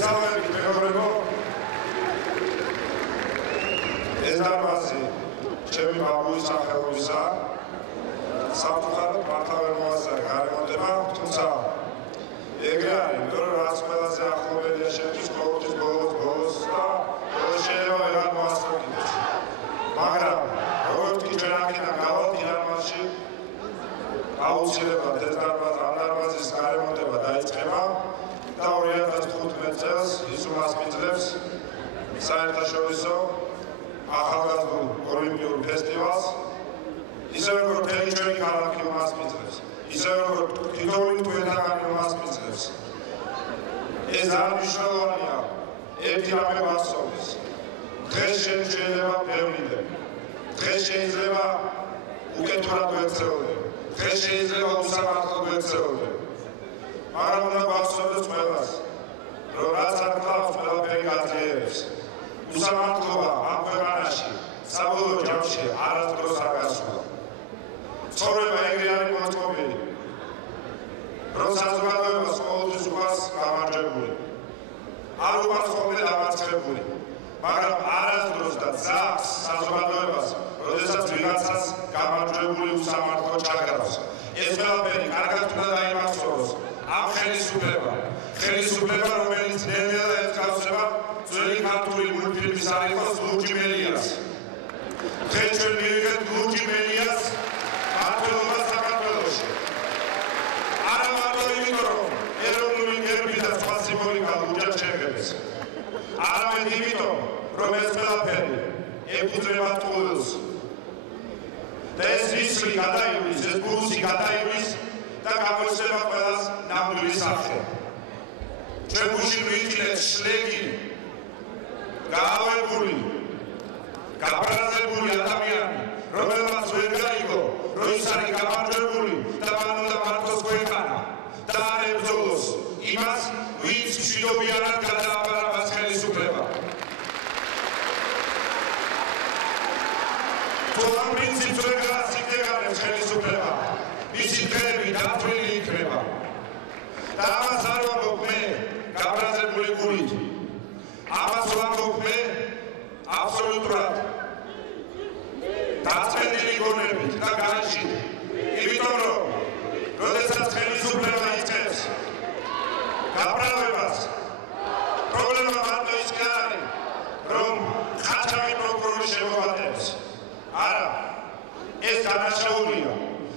მოგესალმებით მეგობრებო. ეს დარბაზი ჩემი ბაბუის სახელობისაა. საფუძვლად მართავენ მოასწრა გარემონტება, თუმცა ეგრე არის, იმიტომ რომ რაც ყველაზე ახლობელია შემთხვევით ყოველთვის ბოლოს და შეიძლება ვეღარ მოასწრო კიდეც. მაგრამ როგორც კი ჩვენ აქედან გავალთ ირანში აუცილებლად ეს დარბაზის გარემონტება დაიწყება და 2015 წელს ის უმასპინძლებს საერთაშორისო ახალგაზრდულ ოლიმპიურ ფესტივალს, ისევე როგორც მთელი ჩვენი ქალაქი უმასპინძლებს, ისევე როგორც თითოეული თვეთაღანი უმასპინძლებს. ეს ძალიან მნიშვნელოვანია ერთი რამე ვახსოვდეს. დღეს შეიძლება ბევრიდე, დღეს შეიძლება უკეთურად ვექცეოდე, დღეს შეიძლება უსამართლოდ ვექცეოდე. მაგრამ უნდა ვახსოვდეს ყველას, რომ რაც არ გყავს ყველაფერი გაძლიერებს. უსამართლობა ამ ქვეყანაში საბოლოო ჯამში არასდროს არ გასულა. ცხოვრება ეგრე არის მოწყობილი, რომ საზოგადოებას ყოველთვის უყვარს გამარჯვებული, არ უყვარს ხოლმე დამარცხებული, მაგრამ არასდროს და ძახს საზოგადოებას, როდესაც ვიღაცას გამარჯვებული უსამართლო ჩაგრავს. ეს ყველაფერი კარგად უნდა დაიმახსოვროს. ამ ხელისუფლება, რომელიც ნელ-ნელა ეთქავსება ძველი ქართული მულტფილმის არიხოს ლურჯი მელიას. დღეს ჩვენ მივიღეთ ლურჯი მელიას მმართველობას საქართველოში. არა მარტო იმიტომ, რომ ეროვნული გერბი და სხვა სიმბოლიკა ლურჯად შეღებეს. არამედ იმიტომ, რომ ეს ყველაფერი ეფუძნება ტყუილს. და ეს რისხი გადაივლის, ეს ბურუსი გადაივლის და გამოიხსნება ყველას ნამდვილი სახე. ჩვენ გუშინ ვიწყდეთ შლეგი, გაავებული, გაბრაზებული ადამიანი, რომელმაც ვერ გაიგო, რომ ის არის გამარჯვებული და მან უნდა მართოს ქვეყანა და არ ებრძოლოს იმას, ვინც მშვიდობიანად გადააბარა მას ხელისუფლება. თუ ამ პრინციპს ვერ გააცილებს ხელისუფლება, მისი დღეები დათვლილი იქნება. და ამას არ ვამბობ მე გაბრაზებული გულით. ამას ვამბობ მე აბსოლუტურად დაწმენდილი გონებით და განშით. იმიტომ რომ როდესაც ხელისუფლება იწყებს გაბრალებას, პრობლემა მარტო ის კი არის, რომ ხაჩამი პროკურორი შემოვატებს. არა, ეს დანაშაულია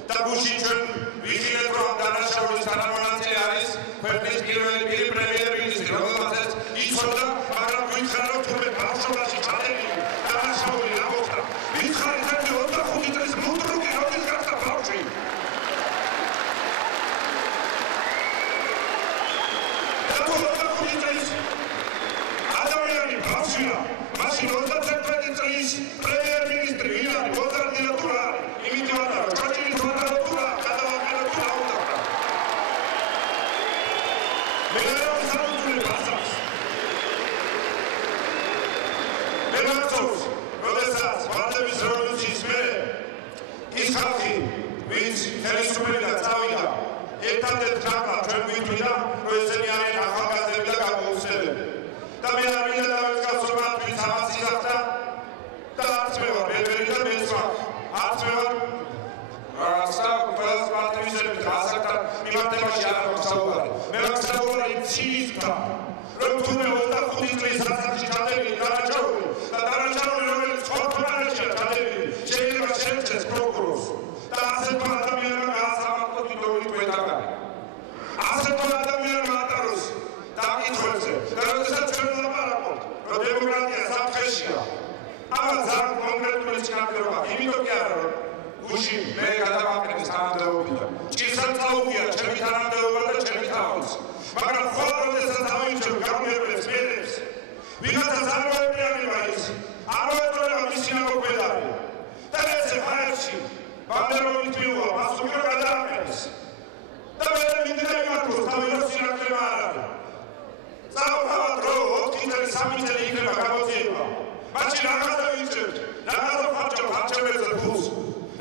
და გუშინ ჩვენ ვიხილეთ, რომ დანაშაულის თანამონაწილე არის ქვეყნის პირველი პირი პრემიერ-მინისტრი, რომელმაც იცოდა, მაგრამ ვითხარ, რომ თურმე ბავშვობაში ჩადენილი დანაშაული რა მოხდა. ვითხარით, რომ 25 წლის მუდრუკი როდის გახდა ბავშვი. და თუ 25 წლის ადამიანი ბავშვია, მაშინ 31 წლის პრემიერ-მინისტრი ვინ არის? მოზარდია თუ რა არის? იმით ვარ, რომ ჩაჭირის ვარდაო თუ რა, გადავაყენო თუ რა უნდა ვქნა. მე რა ვსაუბრობ ასაკს. მე მახსოვს, როდესაც ვარდების რევოლუციის მერე ის ხალხი, ვინც ხელისუფლებიდან წავიდა, ერთადერთ ხალხად ჩვენ გვიტყვიდა, რომ ესენი არიან ახალგაზრდები და გამოუცდელები. და მე არ მინდა დავეცგავსო მათ, ვინც ამას იზახდა და არც მე ვარ ბერბერი და მეც ვარ. არც მე ვარ ყველას მარტივისებით ასაკთან მიმართებაში არ ვახსაუბარი. მე ვახსაუბარი ცილისთან, რომ თურმე 25 წლის ასაკში ჩადენილი დანაშაული და დანაშაული, რომელიც სხვა ქვეყანაშია ჩადენილი, შეიძლება შეერჩეს პროკურორს და ასეთმა ადამიანმა გაასამართლოს თითოეული თვეთაღანი. ასეთმა ადამიანმა ატაროს დაკითხვებზე და როდესაც ჩვენ ვლაპარაკობთ, რომ დემოკრატია საფრთხეშია, ამას ძალიან კონკრეტული ჩანაწერა, იმიტომ კი არა, რომ გუშინ მე გადავაყენეს თანამდებობიდან. ჭირსაც წაუღია ჩემი თანამდებობა და ჩემი თავისი. მაგრამ ხოლმე როდესაც ავიჩევ გამგებლებს მერებს, ვიღაცას არ მოეპირანება ის, არ მოეპირანება მისი ნამოქმედარი. და ესე ხაერში ბანდერობით მიუღვა, მას უკვე გადააყენეს. და მე მინდა იმართოს, თავი რო სინათლე არ არის. წავყავად რო 4 წელი 3 წელი იქნება გამოძიება. მაშინ რაღაცა ვიჭერთ, რაღაცა ვხარჯავთ ფულს.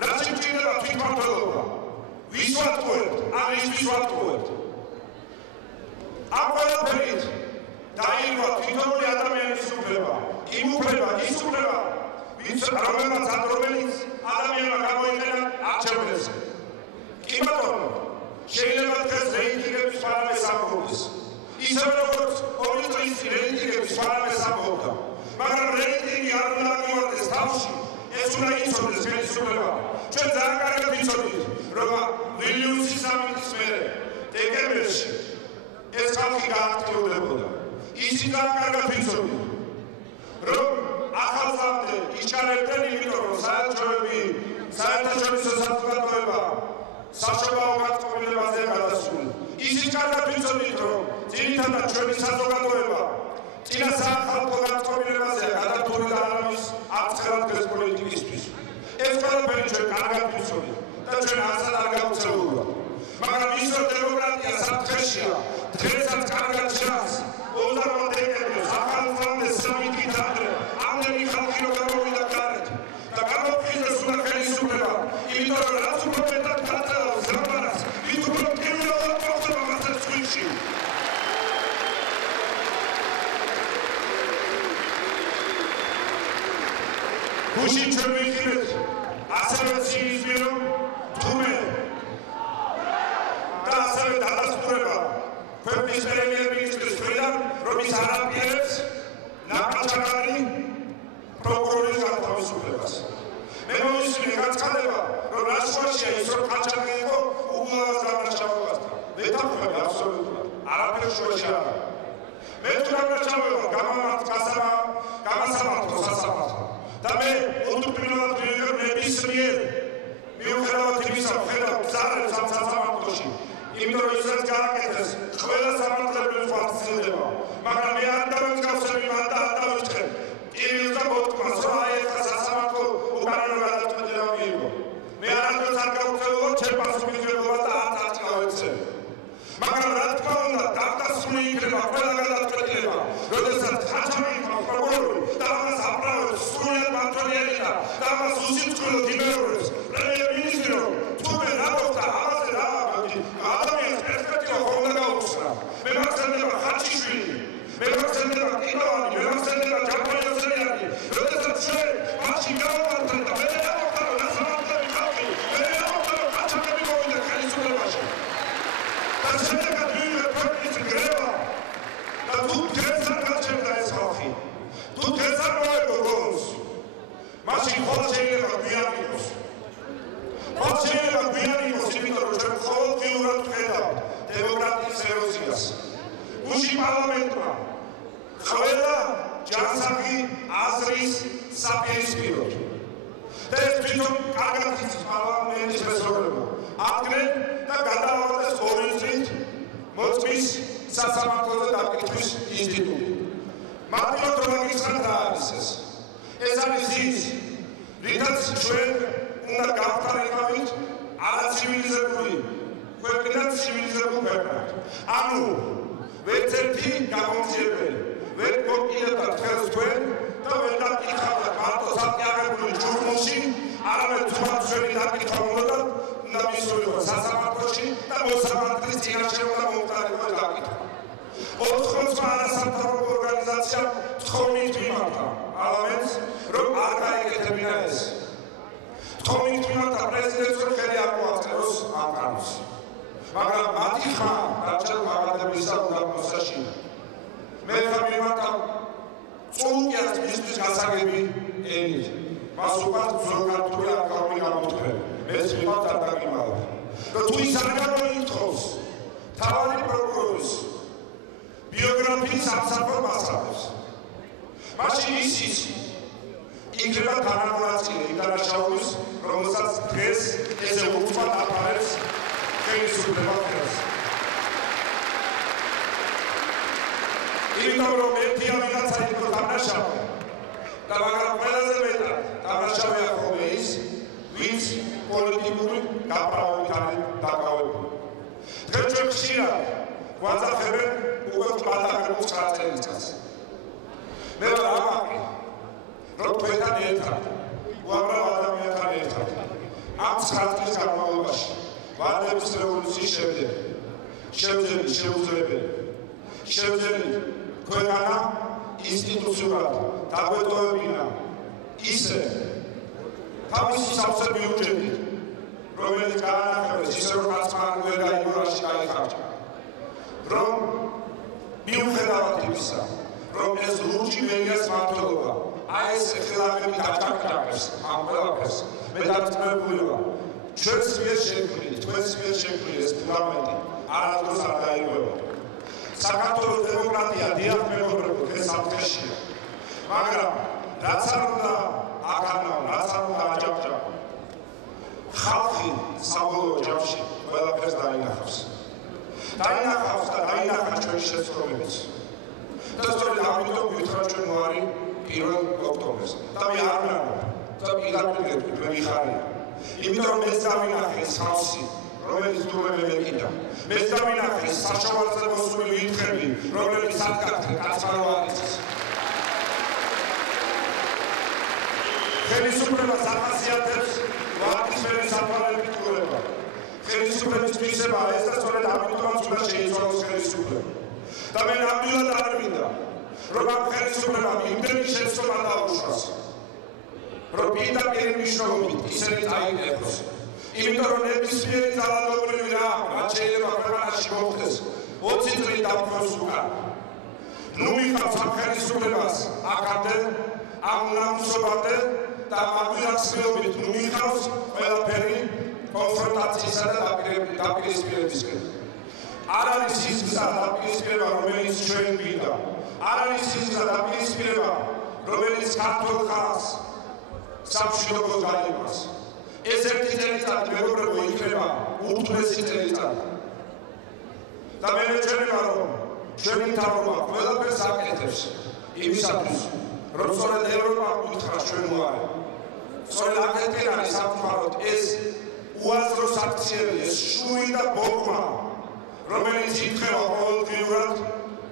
რაც იმჭირდება თვითმმართველობა. ვის ვატყუებთ, ან ისთვის ვატყუებთ. ამ ყველაფერით დაირღვა თითოეული ადამიანის უფლება, იმ უფლება, ის უფლება, რომელიც ადამიანმა გამოიყენა არჩევნებზე. კი ბატონო, შეიძლება დღეს რეიტინგების პარამეტრს ამბობს. ისევე როგორც 2 წლის წინ რეიტინგების პარამეტრს ამბობდა. მაგრამ რეიტინგი არ უნდა მივარდეს თავში. ეს უნდა იცოდეს ხელისუფლება. ჩვენ ძალიან კარგად ვიცოდით, რომ ვილნიუსის სამიტის მერე დეკემბერში ეს ხალხი გააქტიურდებოდა. ისიც ძალიან კარგად ვიცოდით, რომ ახალწლამდე იჩარებდნენ, იმიტომ რომ საერთაშორისო საზოგადოება საშობაო განწყობილებაზე გადასული. ისიც კარგად ვიცოდით, რომ ძირითადად ჩვენი საზოგადოება წინა სახალხო განწყობილებაზე გადართული და არავის აღწერად დღეს პოლიტიკისთვის. ეს ყველაფერი ჩვენ კარგად ვიცოდით და ჩვენ ასად არ გავუწეულობთ. მაგრამ ის რომ დემოკრატია საფრთხეშია, დღესაც კარგად ჩანს 28 დეკემბერს ახალწლამდე სამიტით ადრე ამდენი ხალხი რომ გამოვიდა გარეთ და გამოფხიზეს უნდა ხელისუფლება, იმიტომ რომ რაც უფრო მეტად გაწელავს ზამბარას, მით უფრო მტკივნეულად მოხდება მასზე ცხვირში. გუშინ ჩვენ ვიხილეთ ასევე ცინიზმი, რომ თუმე და ასევე დადასტურება ქვეყნის პრემიერ-მინისტრის მხრიდან, რომ ის არ აპირებს ნაკაჩაკარი პროკურორის განთავისუფლებას. მე მომისმინე განცხადება, რომ რაშუაშია ის, რომ ყაჩაკი იყო უგულავას დამარჩევასთან. ვეთანხმები აბსოლუტურად, არაფერს შუაში არ არის. მე თუ დამარჩევება გამასამართლო სასამართლო და მე უდრკბილად ვიღებ ნებისმიერ მიუხედავად იმისა, ვხედავ გზარებს ამ სასამართლოში, იმიტომ რომ ისაც გააკეთეს ყველა სამართლებრივი ხვალისდება, მაგრამ მე არ დავემსგავსები მათ და არ დავიწყებ პირველ და მოთქმას, რომ აი ეხლა სასამართლო უკანონო გადაწყვეტილება მიიღო. მე არასდროს არ გავუწევდოდ ჩემ პასუხისმგებლობას და არც არ გავეცემ. მაგრამ რა თქმა უნდა, დავდასრული იქნება ყველა გადაწყვეტილება, როდესაც ყაჩაკი იყო პროკურორი და ამას აბრალებს სრულად მართლიანი და ამას უსიტყვილოდ იმეორებს პრემიერ-მინისტრი, რომ თუმე რა მოხდა, ამაზე რა ადამიანის პერსპექტივა ხომ უნდა გაუხსნა. მე მახსენდება ხაჩიშვილი, მე მახსენდება კილოვანი, მე მახსენდება ჯაფარიოსელიანი, როდესაც ჩვენ მაშინ გავამართლეთ და მე რა მოხდა, რომ სასამართლოები ხალხი, მე რა მოხდა, რომ ყაჩაკები მოვიდა ხელისუფლებაში. და შედეგად მივიღეთ ქვეყნის გრევა და თუ დღეს არ გაჩნდა ეს ხალხი, თუ დღეს არ მოერგო გონს, მაშინ ხოლმე შეიძლება გვიან იყოს. ხოლმე შეიძლება გვიან იყოს, იმიტომ რომ ჩვენ ყოველდღიურად ვხედავთ დემოკრატიის ეროზიას. გუშინ პარლამენტმა ყველა ჯანსაღი აზრის საპირისპიროდ და ეს თვითონ კარგად იცის პარლამენტის მეზობლებმა ადგენენ და გადაავადეს 2 წლით მოწმის სასამართლოზე დაკითხვის ინსტიტუტი. მარტივად რომ აღიცხადოთ რა არის ეს. ეს არის ის, რითაც ჩვენ უნდა გავხარიყავით არაცივილიზებული ქვეყნიდან ცივილიზებულ ქვეყნად. ანუ ვერც ერთი გამომძიებელი ვერ მოკიდებდათ ხელს თქვენ და ვერ დაკითხავდათ მარტო საკითხებული ჯურმულში, არამედ თქვენ ჩვენი დაკითხვა უნდა მისულიყო სასამართლოში და მოსამართლის წინაშე უნდა მომხდარიყო დაკითხვა. 80 არასამთავრობო ორგანიზაციამ თხოვნით მიმართა პარლამენტს, რომ არ გაეკეთებინა ეს. თხოვნით მიმართა პრეზიდენტს, რომ ხელი არ მოაწეროს ამ კანონს. მაგრამ მათი ხმა დარჩა მაღალდებისა უნდა მოსაშინა. მე ხარ მიმართავ წულკიას მისთვის გასაგები ენით. მას უყვართ ზოგადული არქაული გამოთქმები. მეც მიმართ არ დაგიმალავ. რომ თუ ის არ გამოითხოვს თავარი პროკურორის ბიოგრაფიის სამსახურ მასალებს, მაშინ ის იქნება თანამონაწილე იგანაშაულის, რომელსაც დღეს ესე უწყლოდ აფარებს ხელისუფლება ხელს. იმიტომ რომ ერთია ვიღაცა იყო თანაშაული და მაგრამ ყველაზე მეტად თანაშაულია ხოლმე ის, ვინც პოლიტიკური გაправებით არის დაკავებული. დღეს ჩვენ ხშირად გვაძახებენ უკვე პატარებულ 9 წელიწადს. მე ვარ ამაყი, რომ თქვენთან ერთად, უამრავ ადამიანთან ერთად, ამ 9 წლის განმავლობაში ვარდების რევოლუციის შედეგი, შეუძლებელი ქვეყანა ინსტიტუციურად დაგვეტოვებინა ისე თავისი სავსე ბიუჯეტით, რომელიც გაანახებდეს ისე რომ კაცმა ვერ გაიგონაში გაიხარჯა. რომ მიუხედავად იმისა, რომ ეს ლურჯი მერიას მმართველობა აი ეს ხელახებით აჭაკჭაკებს ამ ყველაფერს მე დარწმუნებული ვარ ჩვენს მიერ შექმნილი ეს პარლამენტი არასდროს არ დაიგევა. საქართველოს დემოკრატია დიახ მეგობრებო დღეს საფრთხეშია, მაგრამ რაც არ უნდა აქანაო, რაც არ უნდა აჭაკჭაკო, ხალხი საბოლოო ჯამში ყველაფერს დაინახავს და დაინახა ჩვენი შეცდომებიც. და სწორედ ამიტომ გითხრათ ჩვენ მოარი 1 ოქტომბერს და მე არ ვნახავ და პირდაპირ მიხარია, იმიტომ რომ მეც დავინახე ეს ხალხი, რომელიც თურმე მეკიდა. მეც დავინახე ეს საშუალებაზე მოსული ვინთხები, რომლებიც სათქართე კაცმა რო არის. ხელისუფლებას ახასიათებს ვარდისფერი საფრთხეებით ყურება. ხელისუფლების თვისება ეს და სწორედ ამიტომაც უნდა შეიცვალოს ხელისუფლება. და მე ნამდვილად არ მინდა, რომ ამ ხელისუფლებამ იმდენი შეცდომა დაუშვას, რომ პირდაპირ მნიშვნელობით ისინი დაინახოს. იმიტომ რომ ნებისმიერი ძალადობრივი რაც შეიძლება ქვეყანაში მოხდეს 20 წლის დამხობს უკან. ნუ მიხავს ამ ხელისუფლებას აქამდე, ამ ნამსობამდე და მაგვილაცნობით ნუ მიხავს ყველაფერი კონფრონტაციისა და დაპირისპირებისკენ. არ არის ის გზა დაპირისპირება, რომელიც ჩვენ გვინდა. არ არის ის გზა დაპირისპირება, რომელიც ქართულ ხალხს სამშვიდობოს გაიმარს. ეს ერთი წელიწადი მეგობრებო იქნება ურთულესი წელიწადი. და მე ვეუბნება, რომ ჩვენი მთავრობა ყველაფერს აკეთებს იმისათვის, რომ სწორედ ევროპა უთხრას ჩვენ მოარი. სწორედ აქეთკენ არის სამწუხაროდ ეს უაზრო საქციელი, ეს შური და ბოგმა, რომელიც ითხოვა ყოველდღიურად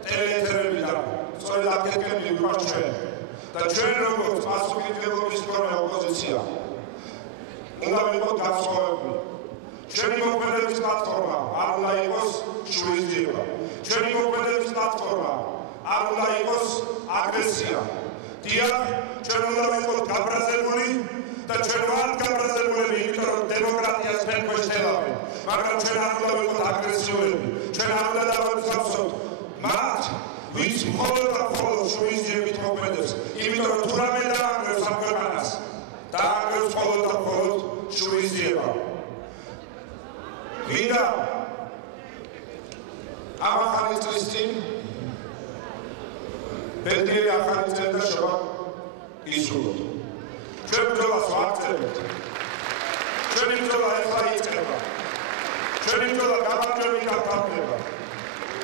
ტელეეთერებიდან. სწორედ აქეთკენ მიგვაქვს ჩვენ. და ჩვენ როგორც პასუხისმგებლობის მქონე ოპოზიცია უნდა ვიყოთ განსხვავებული. ჩვენი მოქმედების პლატფორმა არ უნდა იყოს შურისძიება. ჩვენი მოქმედების პლატფორმა არ უნდა იყოს აგრესია. დიახ, ჩვენ უნდა ვიყოთ გაბრაზებული და ჩვენ ვართ გაბრაზებულები, იმიტომ რომ დემოკრატიას ჩვენ გვეშთელავენ. მაგრამ ჩვენ არ უნდა ვიყოთ აგრესიულები. ჩვენ არ უნდა დავამსგავსოთ მათ, ვინც მხოლოდ და მხოლოდ შურისძიებით მოქმედებს, იმიტომ რომ თუ რამე დაანგრევს ამ ქვეყანას, დაანგრევს მხოლოდ და მხოლოდ შურისძიება. ვინდა ამ ახალი წლის წინ ბედნიერი ახალი წელი და შობა ისრულოთ. ჩვენ ბრძოლას ვაგრძელებთ. ჩვენი ბრძოლა ეხლა იწყება. ჩვენი ბრძოლა გამარჯვებით არ დავხდება.